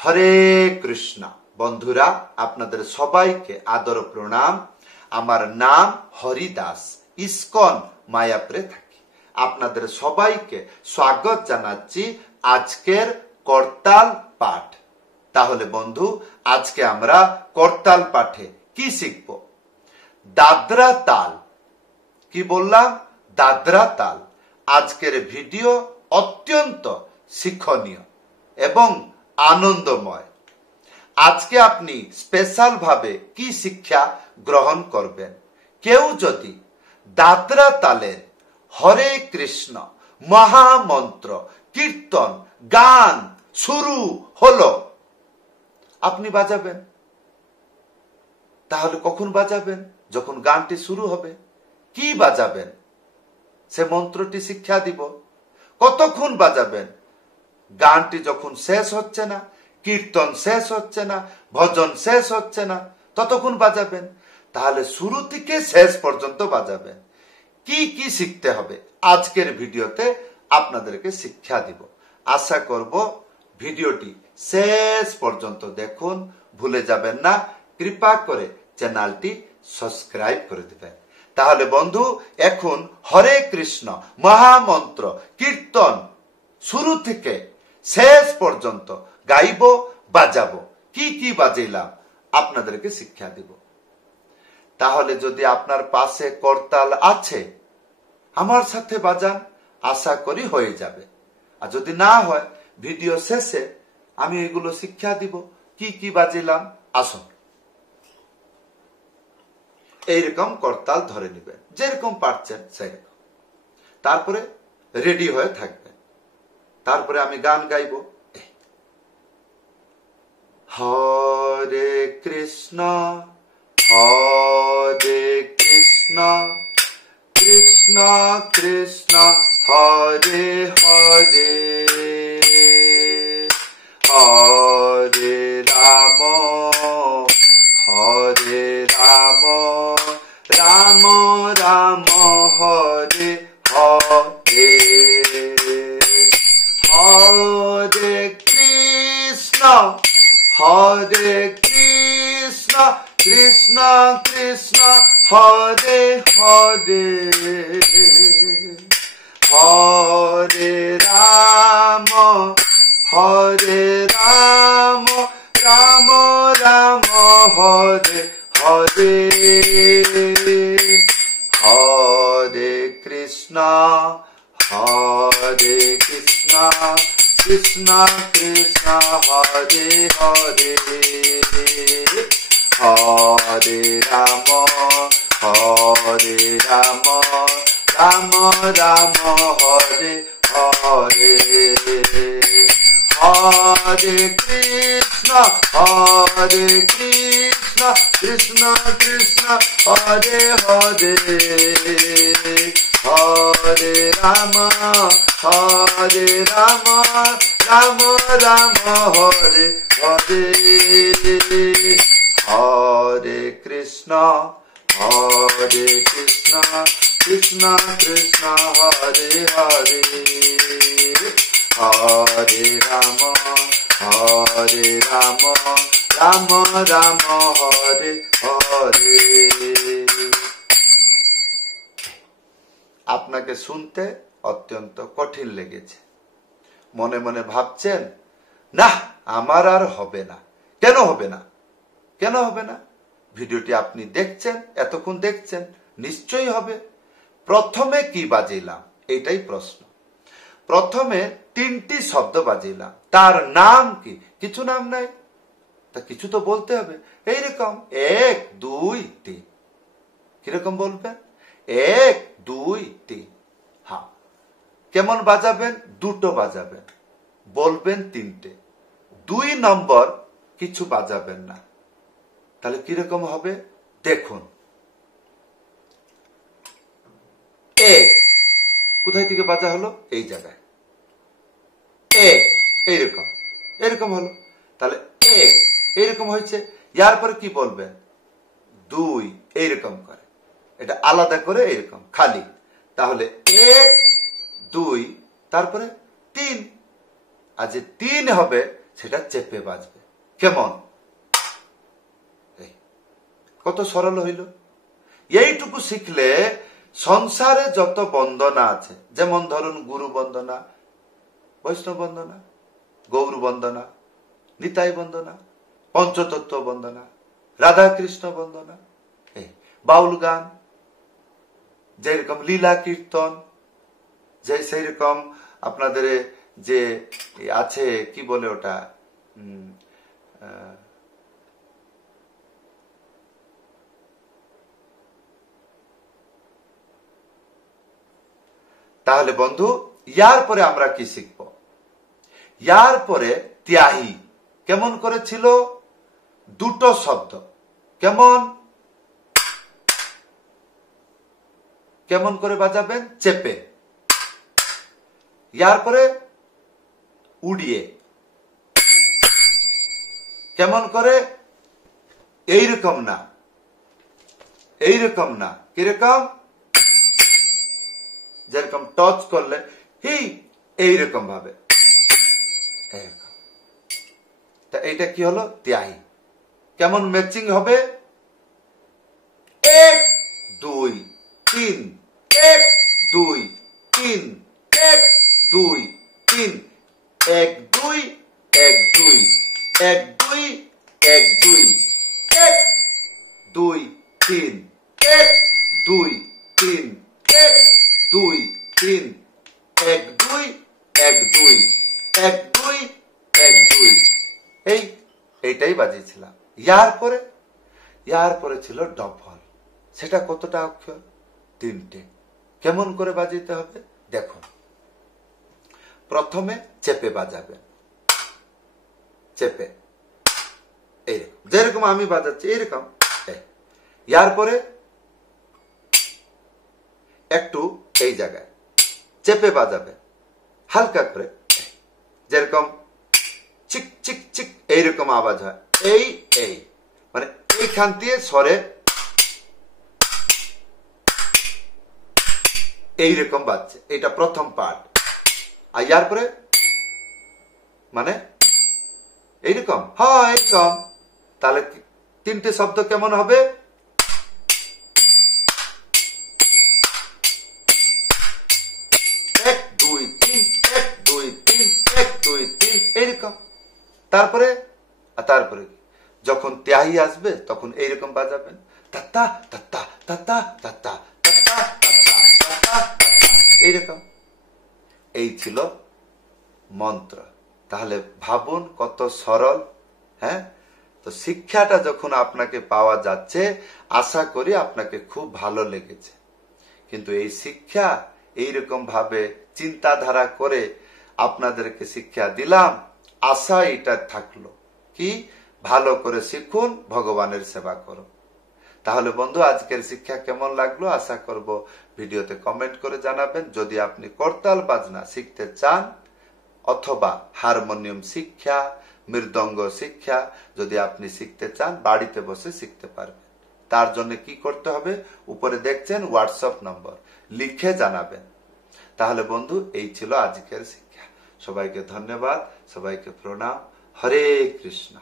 হরে কৃষ্ণ। বন্ধুরা, আপনাদের সবাইকে আদর প্রণাম। আমার নাম হরিদাস, ইস্কন মায়াপুরে থাকি। আপনাদের সবাইকে স্বাগত জানাচ্ছি আজকের করতাল পাঠ। তাহলে বন্ধু, আজকে আমরা করতাল পাঠে কি শিখব? দাদরা তাল। কি বললাম? দাদরা তাল। আজকের ভিডিও অত্যন্ত শিক্ষণীয় এবং আনন্দময়। আজকে আপনি স্পেশাল ভাবে কি শিক্ষা গ্রহণ করবেন? কেউ যদি দাদরা তালের হরে কৃষ্ণ মহামন্ত্র কীর্তন গান শুরু হলো আপনি বাজাবেন, তাহলে কখন বাজাবেন? যখন গানটি শুরু হবে। কি বাজাবেন? সে মন্ত্রটি শিক্ষা দিব। কতক্ষণ বাজাবেন? গানটি যখন শেষ হচ্ছে না, কীর্তন শেষ হচ্ছে না, ভজন শেষ হচ্ছে না, ততক্ষণ বাজাবেন। তাহলে শুরু থেকে শেষ পর্যন্ত বাজাবেন। কি কি শিখতে হবে আজকের ভিডিওতে আপনাদেরকে শিক্ষা দিব। আশা করব ভিডিওটি শেষ পর্যন্ত দেখুন, ভুলে যাবেন না। কৃপা করে চ্যানেলটি সাবস্ক্রাইব করে দিবেন। তাহলে বন্ধু, এখন হরে কৃষ্ণ মহামন্ত্র কীর্তন শুরু থেকে শেষ পর্যন্ত গাইব, বাজাবো। কি কি বাজাইলাম আপনাদেরকে শিক্ষা দিব। তাহলে যদি আপনার পাশে করতাল আছে, আমার সাথে বাজান, আশা করি হয়ে যাবে। আর যদি না হয়, ভিডিও শেষে আমি এগুলো শিক্ষা দিব কি কি বাজাইলাম। আসুন, এইরকম করতাল ধরে নেবেন, যেরকম পারছেন সেরকম। তারপরে রেডি হয়ে থাকবেন। তারপরে আমি গান গাইব। হরে কৃষ্ণ হরে কৃষ্ণ কৃষ্ণ কৃষ্ণ হরে হরে হরে রাম হরে রাম রাম রাম হরে হরে হরে কৃষ্ণ হরে কৃষ্ণ কৃষ্ণ কৃষ্ণ হরে হরে হরে রাম হরে রাম রাম রাম হরে হরে হরে কৃষ্ণ হরে কৃষ্ণ কৃষ্ণ কৃষ্ণ হরে হরে হরে রাম হরে রাম রাম রাম হরে হরে হরে কৃষ্ণ কৃষ্ণ কৃষ্ণ হরে হরে হরে রাম রাম রাম হরে হরে হরে কৃষ্ণ কৃষ্ণ কৃষ্ণ কৃষ্ণ হরে হরে হরে রাম রাম রাম হরে হরে। আপনাকে শুনতে অত্যন্ত কঠিন লেগেছে। মনে মনে ভাবছেন, না আমার আর হবে না। কেন হবে না? কেন হবে না? ভিডিওটি আপনি দেখছেন, এতক্ষণ দেখছেন, নিশ্চয়ই হবে। প্রথমে কি বাজাইলাম, এটাই প্রশ্ন। প্রথমে 3টি শব্দ বাজাইলাম, তার নাম কি? কিছু নাম নাই, তা কিছু তো বলতে হবে। এইরকম 1 2 3। কিরকম বলবেন? 1 2 3। হ্যাঁ, কেমন বাজাবেন? দুটো বাজাবেন, বলবেন 3টে। 2 নম্বর কিছু বাজাবেন না। তাহলে কিরকম হবে দেখুন। 1 কোথায় থেকে বাজা হলো? এই জায়গায় 1, এইরকম এরকম হলো। তাহলে 1 এইরকম হয়েছে। ইয়ার পরে কি বলবেন? 2 এইরকম করে, এটা আলাদা করে এইরকম খালি। তাহলে 1 2 তারপরে 3। আর যে 3 হবে সেটা চেপে বাজবে। কেমন? কত সরল হইল। এইটুকু শিখলে সংসারে যত বন্দনা আছে, যেমন ধরুন গুরু বন্দনা, বৈষ্ণব বন্দনা, গৌর বন্দনা, নিতাই বন্দনা, পঞ্চতত্ত্ব বন্দনা, রাধা কৃষ্ণ বন্দনা, বাউল গান, যেরকম লীলা কীর্তন, যে সেই রকম আপনাদের যে আছে কি বলে ওটা, তাহলে বন্ধু ইয়ার পরে আমরা কি শিখব? ইয়ার পরে ত্যাহি কেমন করেছিল? দুটো শব্দ। কেমন কেমন করে বাজাবেন? চেপে। ইয়ার পরে উড়িয়ে। কেমন করে? এইরকম না, এইরকম না, কিরকম? যেরকম টচ করলে হি, এইরকম ভাবে, এইরকম। তা এইটা কি হলো? ত্যাহি। কেমন ম্যাচিং হবে? 1 2 3, 1 2 3, 1 2 3, 1 2 1 2 1 2 1 2 1 2 3, 1 2 3, 1 2 3, 1 2 1 2 1 2 1 2। এইটাই বাজিয়েছিলাম। ইয়ার পরে ছিল ডবল। সেটা কতটা অক্ষর? 3টে। কেমন করে বাজাতে হবে দেখো। প্রথমে চেপে বাজাবেন, চেপে এইরকম, যেরকম আমি বাজাচ্ছি এইরকম। ইয়ার পরে একটু এই জায়গায় চেপে বাজাবে হালকা করে, যেরকম চিক চিক চিক এইরকম আওয়াজ হয়। এই মানে এইখান দিয়ে সরে এইরকম বাজছে। এটা প্রথম পার্ট। আর ইয়ার পরে মানে এইরকম, হ্যাঁ এইরকম। তাহলে 3টে শব্দ কেমন হবে? এইরকম। তারপরে যখন ত্যাহি আসবে তখন এইরকম বাজাবেন, তাত্তা তাত্তা তাত্তা তাত্তা তাত্তা তাত্তা এইরকম। এই ছিল মন্ত্র। তাহলে ভাবুন কত সরল। হ্যাঁ, তো শিক্ষাটা যখন আপনাকে পাওয়া যাচ্ছে, আশা করি আপনাকে খুব ভালো লেগেছে। কিন্তু এই শিক্ষা এইরকম ভাবে চিন্তাধারা করে আপনাদেরকে শিক্ষা দিলাম, আশা এটা থাকলো কি ভালো করে শিখুন, ভগবানের সেবা করুন। তাহলে বন্ধু আজকের শিক্ষা কেমন লাগলো আশা করব ভিডিওতে কমেন্ট করে জানাবেন। যদি আপনি করতাল বাজনা শিখতে চান অথবা হারমোনিয়াম শিক্ষা, মৃদঙ্গ শিক্ষা যদি আপনি শিখতে চান, বাড়িতে বসে শিখতে পারবেন। তার জন্য কি করতে হবে? উপরে দেখছেন হোয়াটসঅ্যাপ নম্বর, লিখে জানাবেন। তাহলে বন্ধু এই ছিল আজকের শিক্ষা। সবাইকে ধন্যবাদ, সবাইকে প্রণাম। হরে কৃষ্ণ।